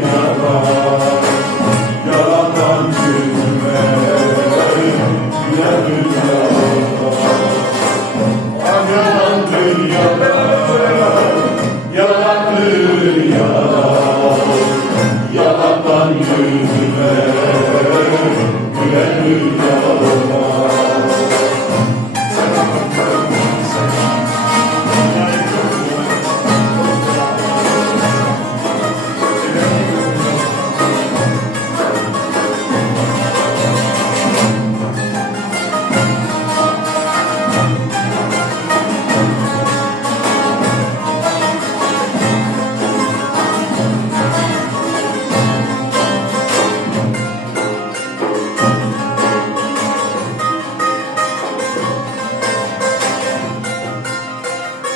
dünyada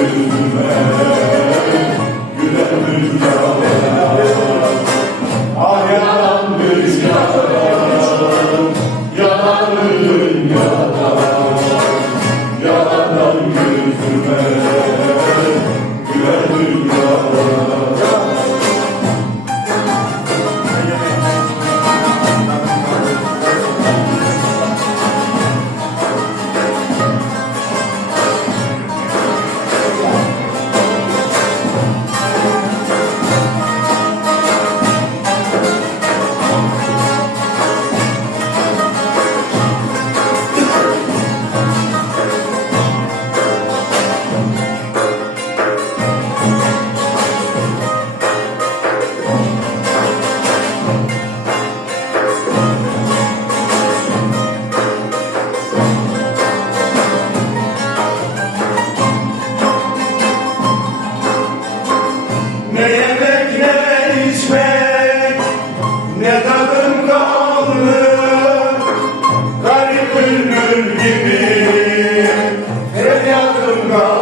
Yalandan yüzüme Feryadım